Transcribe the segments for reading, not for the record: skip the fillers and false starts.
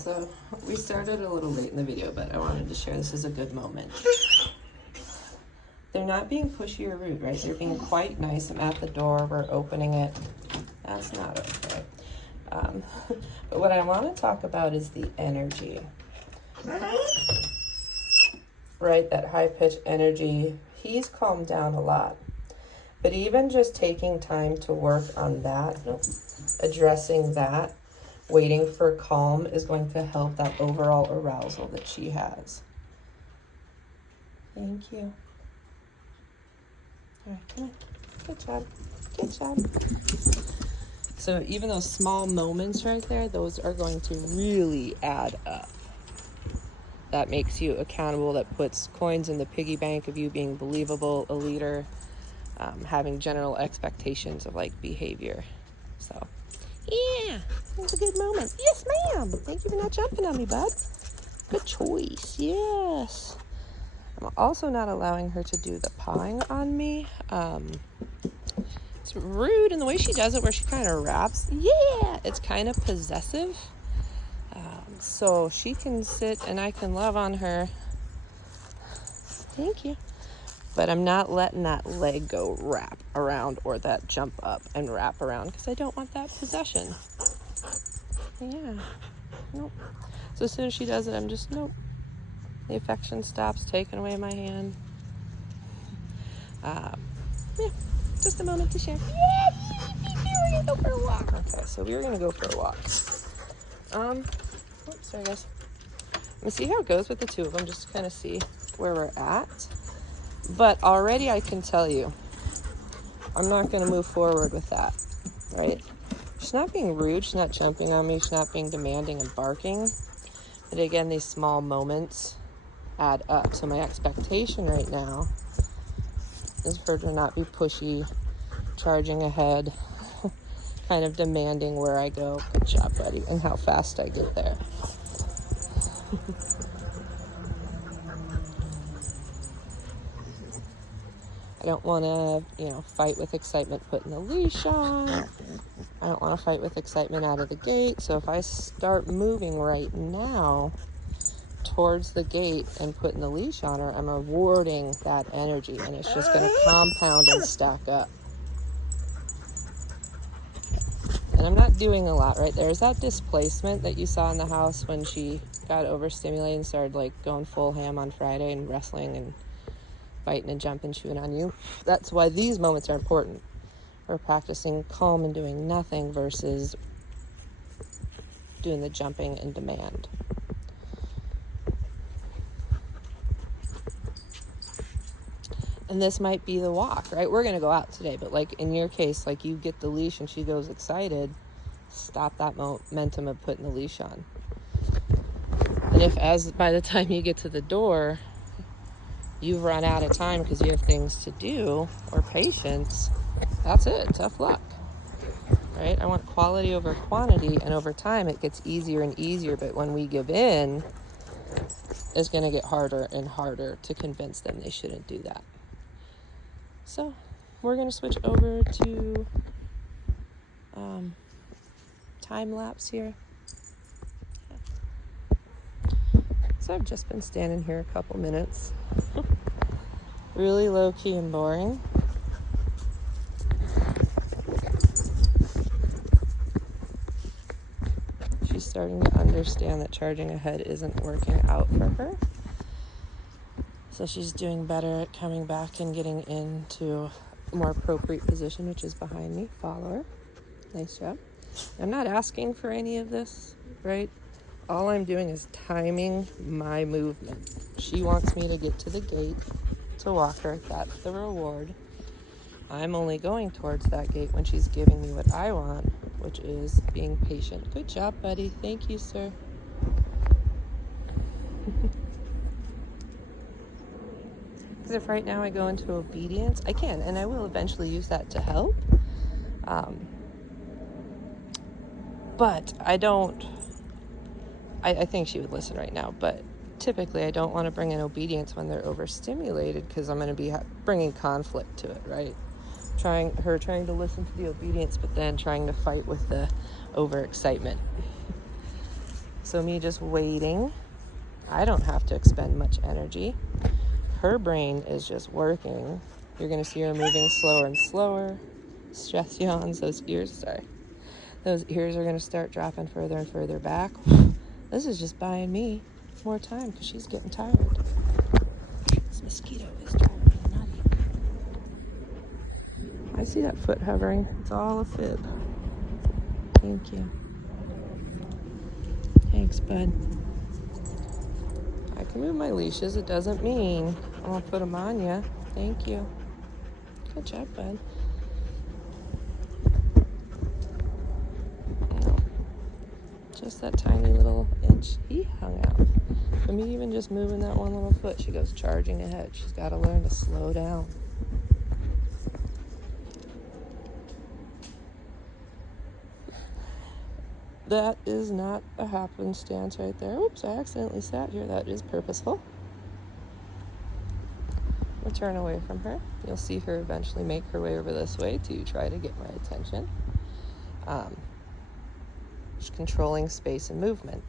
So we started a little late in the video, but I wanted to share this as a good moment. They're not being pushy or rude, right? They're being quite nice. I'm at the door, we're opening it. That's not okay. But what I want to talk about is the energy. Right, that high-pitched energy. He's calmed down a lot. But even just taking time to work on that, addressing that, waiting for calm is going to help that overall arousal that she has. Thank you. All right, come on. Good job. Good job. So even those small moments right there, those are going to really add up. That makes you accountable, that puts coins in the piggy bank of you being believable, a leader, having general expectations of like behavior. So, yeah, it was a good moment. Yes, ma'am. Thank you for not jumping on me, bud. Good choice. Yes. I'm also not allowing her to do the pawing on me. It's rude in the way she does it, where she kind of wraps. Yeah, it's kind of possessive. So she can sit and I can love on her. Thank you. But I'm not letting that leg go wrap around or that jump up and wrap around because I don't want that possession. Yeah. Nope. So as soon as she does it, I'm just, nope. The affection stops, taking away my hand. Yeah, just a moment to share. Yeah, we're gonna go for a walk. Okay, so we were gonna go for a walk. Oops, sorry guys. Let me see how it goes with the two of them, just to kind of see where we're at. But already I can tell you, I'm not going to move forward with that, right? She's not being rude, she's not jumping on me, she's not being demanding and barking. But again, these small moments add up. So my expectation right now is for her to not be pushy, charging ahead, kind of demanding where I go. Good job, buddy, and how fast I get there. I don't want to, fight with excitement putting the leash on. I don't want to fight with excitement out of the gate. So if I start moving right now towards the gate and putting the leash on her, I'm rewarding that energy, and it's just going to compound and stack up. And I'm not doing a lot, right? There's that displacement that you saw in the house when she got overstimulated and started like going full ham on Friday and wrestling and biting and jumping, chewing on you. That's why these moments are important. We're practicing calm and doing nothing versus doing the jumping and demand. And this might be the walk, right? We're going to go out today, but like in your case, like you get the leash and she goes excited, stop that momentum of putting the leash on. And if by the time you get to the door, you've run out of time because you have things to do or patience, that's it. Tough luck, right? I want quality over quantity, and over time it gets easier and easier. But when we give in, it's going to get harder and harder to convince them they shouldn't do that. So we're going to switch over to time lapse here. So I've just been standing here a couple minutes. Really low-key and boring. She's starting to understand that charging ahead isn't working out for her. So she's doing better at coming back and getting into a more appropriate position, which is behind me. Follow her. Nice job. I'm not asking for any of this, right? All I'm doing is timing my movement. She wants me to get to the gate to walk her. That's the reward. I'm only going towards that gate when she's giving me what I want, which is being patient. Good job, buddy. Thank you, sir. Because if right now I go into obedience, I can, and I will eventually use that to help. But I don't, I think she would listen right now, but typically I don't want to bring in obedience when they're overstimulated, because I'm going to be bringing conflict to it, right? Trying to listen to the obedience, but then trying to fight with the overexcitement. So me just waiting, I don't have to expend much energy. Her brain is just working. You're going to see her moving slower and slower. Stress yawns, those ears are going to start dropping further and further back. This is just buying me more time because she's getting tired. This mosquito is driving me nutty. I see that foot hovering. It's all a fib. Thank you. Thanks, bud. I can move my leashes. It doesn't mean I'm going to put them on you. Thank you. Good job, bud. Just that tiny little inch. He hung out. For me, even just moving that one little foot, she goes charging ahead. She's got to learn to slow down. That is not a happenstance right there. Oops, I accidentally sat here. That is purposeful. I'll turn away from her. You'll see her eventually make her way over this way to try to get my attention. Just controlling space and movement.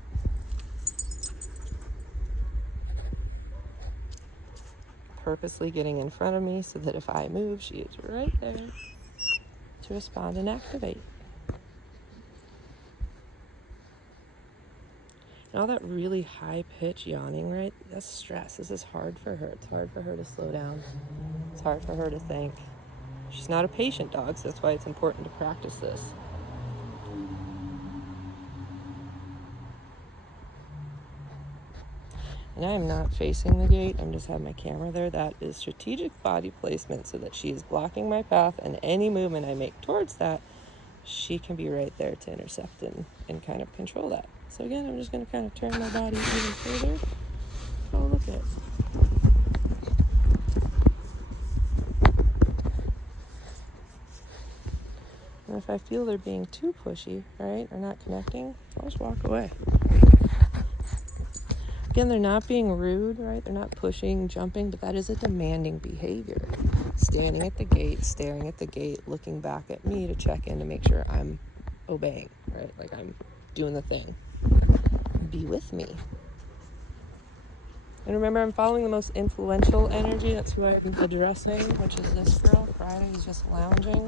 Purposely getting in front of me so that if I move, she is right there to respond and activate. And all that really high-pitched yawning, right? That's stress. This is hard for her. It's hard for her to slow down. It's hard for her to think. She's not a patient dog, so that's why it's important to practice this. And I am not facing the gate. I'm just having my camera there. That is strategic body placement so that she is blocking my path, and any movement I make towards that, she can be right there to intercept and kind of control that. So again, I'm just going to kind of turn my body even further. Oh, look at it. And if I feel they're being too pushy, right, or not connecting, I'll just walk away. Again, they're not being rude, right? They're not pushing, jumping, but that is a demanding behavior. Standing at the gate, staring at the gate, looking back at me to check in to make sure I'm obeying, right? Like I'm doing the thing. Be with me. And remember, I'm following the most influential energy. That's who I'm addressing, which is this girl. Friday is just lounging.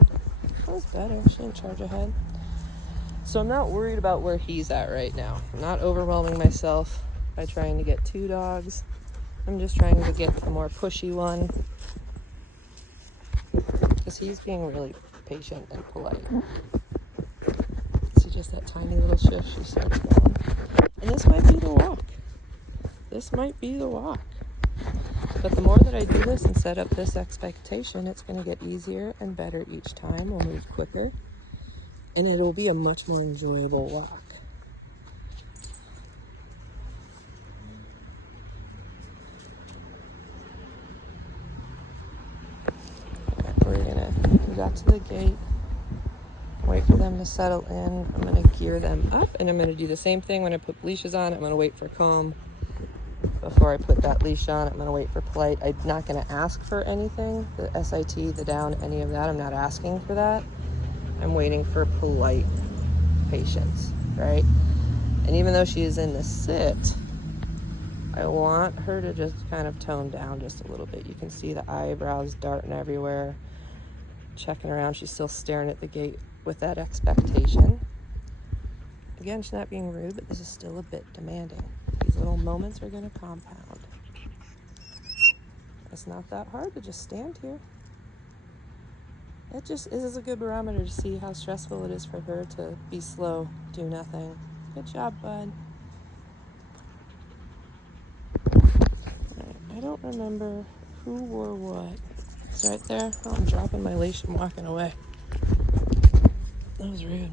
That was better. She didn't charge ahead. So I'm not worried about where he's at right now. I'm not overwhelming myself by trying to get two dogs. I'm just trying to get the more pushy one because he's being really patient and polite. See just that tiny little shift she starts going. And this might be the walk. This might be the walk. But the more that I do this and set up this expectation, it's going to get easier and better each time. We'll move quicker. And it will be a much more enjoyable walk. We got to the gate. Wait for them to settle in. I'm going to gear them up, and I'm going to do the same thing when I put leashes on. I'm going to wait for calm. Before I put that leash on, I'm going to wait for polite. I'm not going to ask for anything, the SIT, the down, any of that. I'm not asking for that. I'm waiting for polite patience, right? And even though she is in the sit, I want her to just kind of tone down just a little bit. You can see the eyebrows darting everywhere, checking around. She's still staring at the gate with that expectation. Again, she's not being rude, but this is still a bit demanding. These little moments are going to compound. It's not that hard to just stand here. It just is a good barometer to see how stressful it is for her to be slow, do nothing. Good job, bud. Right, I don't remember who wore what. It's right there. Oh, I'm dropping my leash and walking away. That was rude.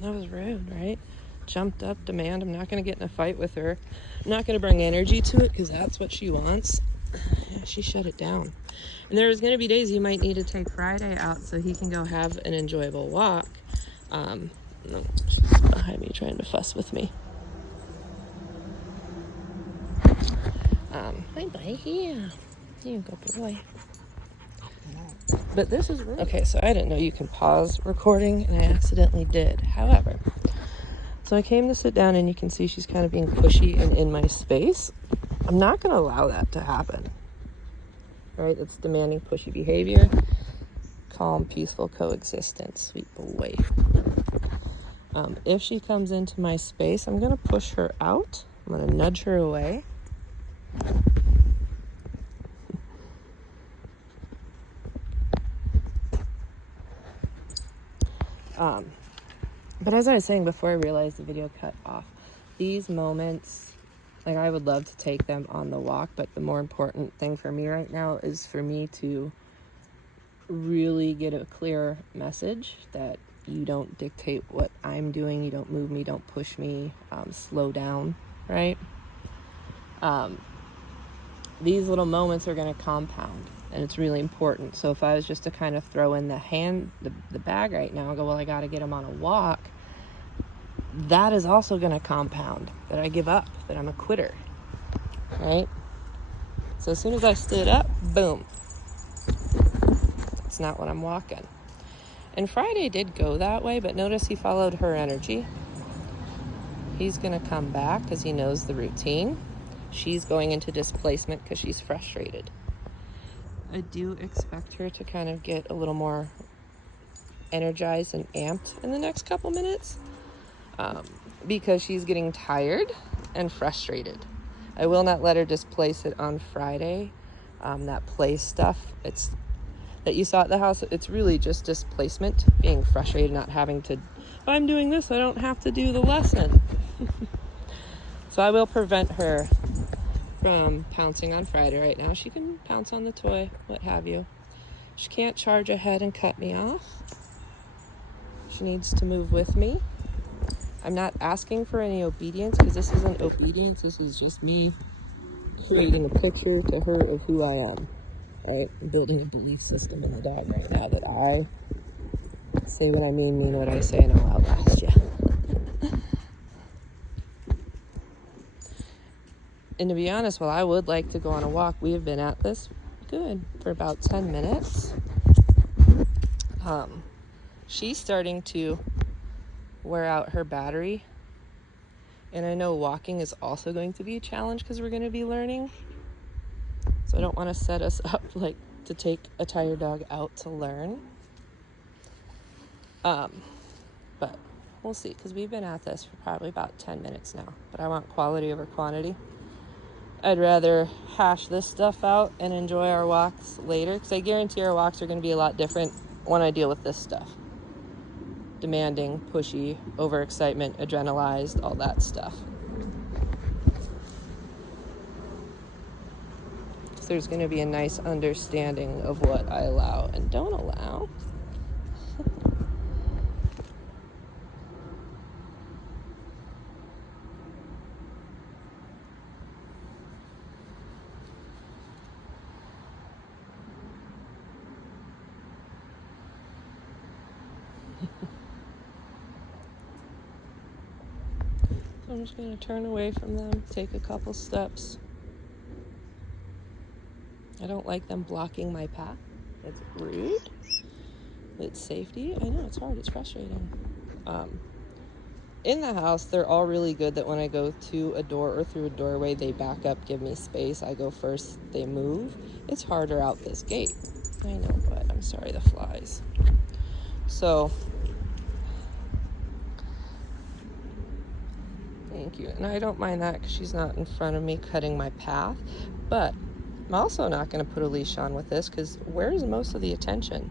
That was rude, right? Jumped up, demand. I'm not going to get in a fight with her. I'm not going to bring energy to it because that's what she wants. Yeah, she shut it down. And there's going to be days you might need to take Friday out so he can go have an enjoyable walk. She's behind me trying to fuss with me. Bye-bye. Yeah. You go, boy. But this is rude. Okay, so I didn't know you can pause recording, and I accidentally did. However, So I came to sit down, and you can see she's kind of being pushy and in my space. I'm not going to allow that to happen. Right? It's demanding pushy behavior. Calm, peaceful coexistence. Sweet boy. If she comes into my space, I'm going to push her out. I'm going to nudge her away. But as I was saying before I realized the video cut off, these moments, like, I would love to take them on the walk, but the more important thing for me right now is for me to really get a clear message that you don't dictate what I'm doing, you don't move me, don't push me, slow down, right? These little moments are going to compound, and it's really important. So if I was just to kind of throw in the bag right now and go, well, I got to get him on a walk, that is also going to compound, that I give up, that I'm a quitter, right? So as soon as I stood up, boom, that's not what I'm walking. And Friday did go that way, but notice he followed her energy. He's going to come back because he knows the routine. She's going into displacement because she's frustrated. I do expect her to kind of get a little more energized and amped in the next couple minutes because she's getting tired and frustrated. I will not let her displace it on Friday. That play stuff, it's that you saw at the house, it's really just displacement, being frustrated, not having to, if I'm doing this, I don't have to do the lesson. So I will prevent her from pouncing on Friday right now. She can pounce on the toy, what have you. She can't charge ahead and cut me off. She needs to move with me. I'm not asking for any obedience because this isn't obedience. This is just me creating a picture to her of who I am. Right? I'm building a belief system in the dog right now that I say what I mean what I say, and I'll outlast you. And to be honest, while I would like to go on a walk, we have been at this good for about 10 minutes. She's starting to wear out her battery. And I know walking is also going to be a challenge because we're going to be learning. So I don't want to set us up like to take a tired dog out to learn. But we'll see, because we've been at this for probably about 10 minutes now. But I want quality over quantity. I'd rather hash this stuff out and enjoy our walks later, because I guarantee our walks are going to be a lot different when I deal with this stuff. Demanding, pushy, overexcitement, adrenalized, all that stuff. So there's going to be a nice understanding of what I allow and don't allow. I'm just going to turn away from them, take a couple steps. I don't like them blocking my path. It's rude. It's safety. I know, it's hard. It's frustrating. In the house, they're all really good that when I go to a door or through a doorway, they back up, give me space. I go first, they move. It's harder out this gate. I know, but I'm sorry, the flies. So, thank you. And I don't mind that because she's not in front of me cutting my path. But I'm also not going to put a leash on with this because where's most of the attention?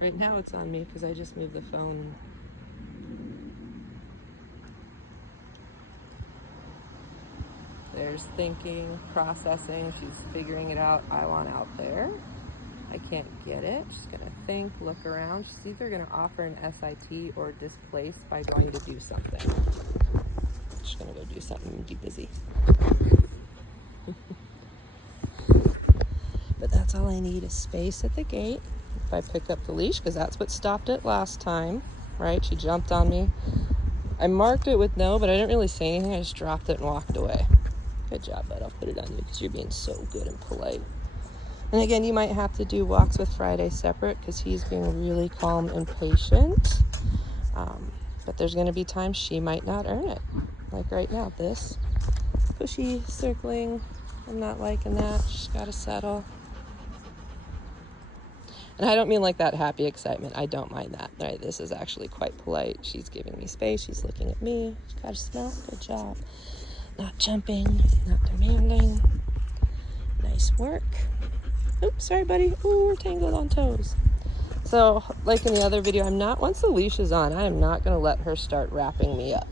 Right now it's on me because I just moved the phone. There's thinking, processing. She's figuring it out. I want out there. I can't get it. She's going to think, look around. She's either going to offer an SIT or displace by going to do something. She's going to go do something and be busy. But that's all I need is space at the gate. If I pick up the leash, because that's what stopped it last time, right? She jumped on me. I marked it with no, but I didn't really say anything. I just dropped it and walked away. Good job, bud. I'll put it on you because you're being so good and polite. And again, you might have to do walks with Friday separate because he's being really calm and patient. But there's going to be times she might not earn it. Like right now, this pushy circling, I'm not liking that. She's got to settle. And I don't mean like that happy excitement. I don't mind that, right? This is actually quite polite. She's giving me space. She's looking at me. She's got to smell. Good job. Not jumping, not demanding. Nice work. Oops, sorry, buddy. Ooh, we're tangled on toes. So, like in the other video, once the leash is on, I am not going to let her start wrapping me up.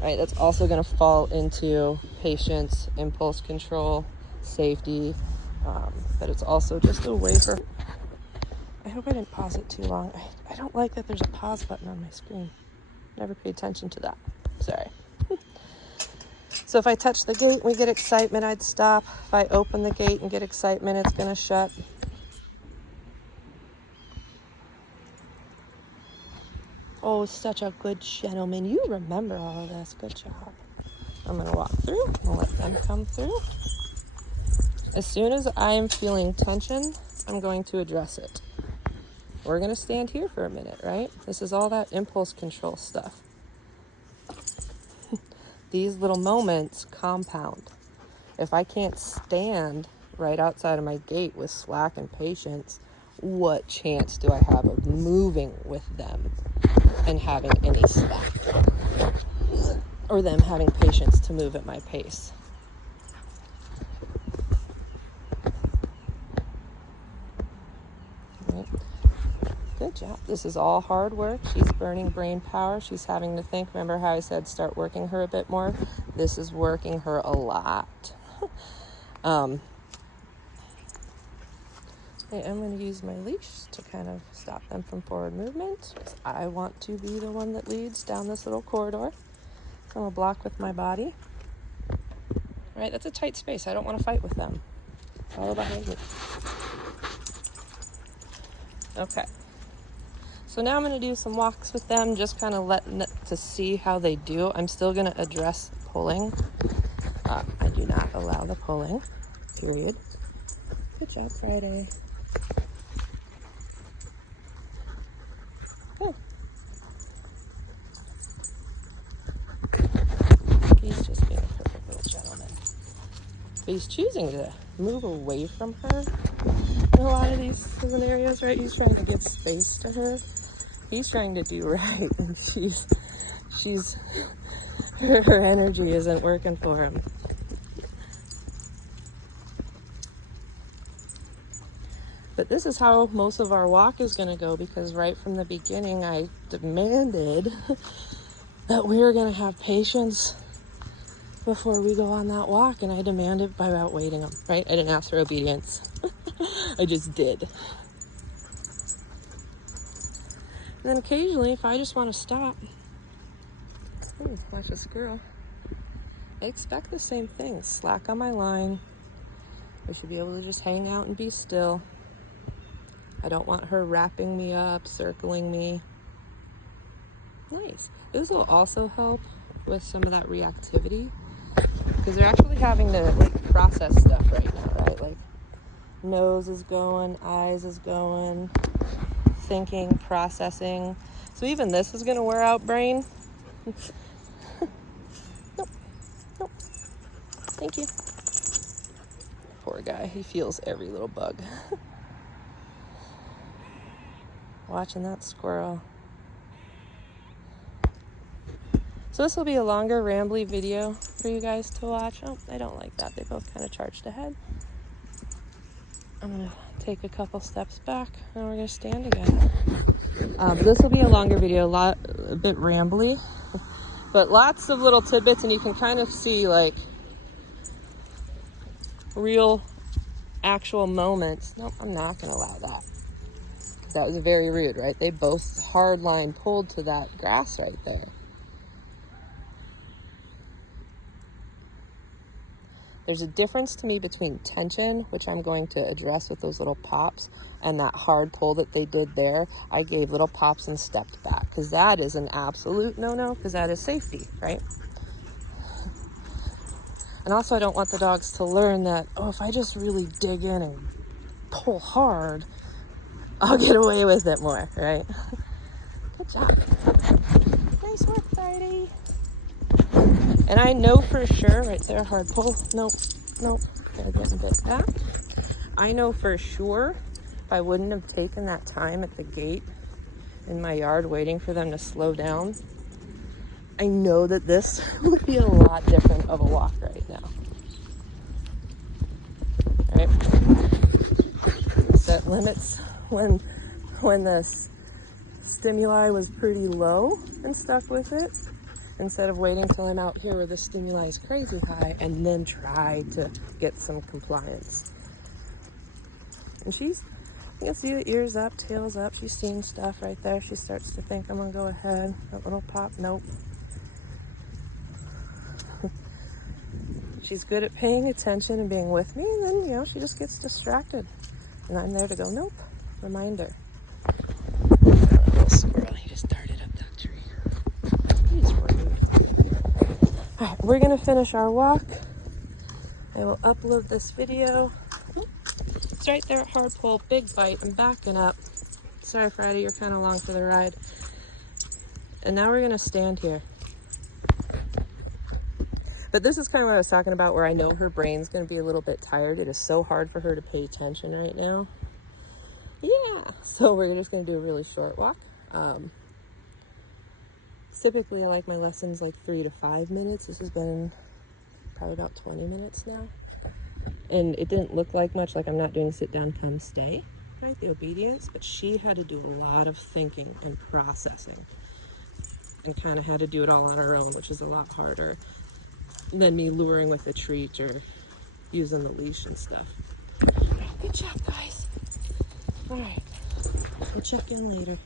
Right? That's also going to fall into patience, impulse control, safety. But it's also just a way for... I hope I didn't pause it too long. I don't like that there's a pause button on my screen. Never pay attention to that. Sorry. So if I touch the gate and we get excitement, I'd stop. If I open the gate and get excitement, it's going to shut. Oh, such a good gentleman. You remember all of this. Good job. I'm going to walk through and let them come through. As soon as I am feeling tension, I'm going to address it. We're going to stand here for a minute, right? This is all that impulse control stuff. These little moments compound. If I can't stand right outside of my gate with slack and patience, what chance do I have of moving with them and having any slack? Or them having patience to move at my pace? Right. Good job. This is all hard work. She's burning brain power. She's having to think. Remember how I said start working her a bit more? This is working her a lot. I'm going to use my leash to kind of stop them from forward movement. I want to be the one that leads down this little corridor. So I'm going to block with my body. Right, that's a tight space. I don't want to fight with them. Follow behind me. Okay. So now I'm going to do some walks with them, just kind of letting it to see how they do. I'm still going to address pulling. I do not allow the pulling, period. Good job, Friday. Oh. He's just being a perfect little gentleman. But he's choosing to move away from her in a lot of these scenarios, right? He's trying to give space to her. He's trying to do right, and her energy isn't working for him. But this is how most of our walk is going to go, because right from the beginning I demanded that we were going to have patience before we go on that walk, and I demanded by outweighting them, right? I didn't ask for obedience. I just did. And then occasionally, if I just want to stop, watch a squirrel, I expect the same thing. Slack on my line. We should be able to just hang out and be still. I don't want her wrapping me up, circling me. Nice. This will also help with some of that reactivity, because they're actually having to like process stuff right now, right? Like nose is going, eyes is going, thinking, processing. So even this is going to wear out brain. Nope. Nope. Thank you. Poor guy. He feels every little bug. Watching that squirrel. So this will be a longer, rambly video for you guys to watch. Oh, I don't like that. They both kind of charged ahead. I'm going to take a couple steps back, and we're going to stand again. This will be a longer video, a bit rambly, but lots of little tidbits, and you can kind of see like real, actual moments. Nope, I'm not going to allow that. That was very rude, right? They both hard line pulled to that grass right there. There's a difference to me between tension, which I'm going to address with those little pops, and that hard pull that they did there. I gave little pops and stepped back, because that is an absolute no-no, because that is safety, right? And also I don't want the dogs to learn that, oh, if I just really dig in and pull hard, I'll get away with it more, right? Good job. Nice work, Friday. And I know for sure, right there, hard pull. Nope, nope, gotta get a bit back. I know for sure if I wouldn't have taken that time at the gate in my yard waiting for them to slow down, I know that this would be a lot different of a walk right now. Right? Set limits when the stimuli was pretty low and stuck with it, instead of waiting till I'm out here where the stimuli is crazy high and then try to get some compliance. And you can see the ears up, tails up. She's seeing stuff right there. She starts to think I'm gonna go ahead. That little pop, nope. She's good at paying attention and being with me, and then, you know, she just gets distracted. And I'm there to go, nope, reminder. Little squirrel, he just darted up that tree. He's rude. All right, we're gonna finish our walk. I will upload this video. It's right there at hard pull, big bite. I'm backing up. Sorry, Friday, you're kind of long for the ride. And now we're gonna stand here. But this is kind of what I was talking about, where I know her brain's going to be a little bit tired. It is so hard for her to pay attention right now. Yeah, so we're just going to do a really short walk. Typically, I like my lessons like 3 to 5 minutes. This has been probably about 20 minutes now. And it didn't look like much, like I'm not doing sit down, come stay, right? The obedience, but she had to do a lot of thinking and processing and kind of had to do it all on her own, which is a lot harder than me luring with a treat or using the leash and stuff. Good job, guys. All right, we'll check in later.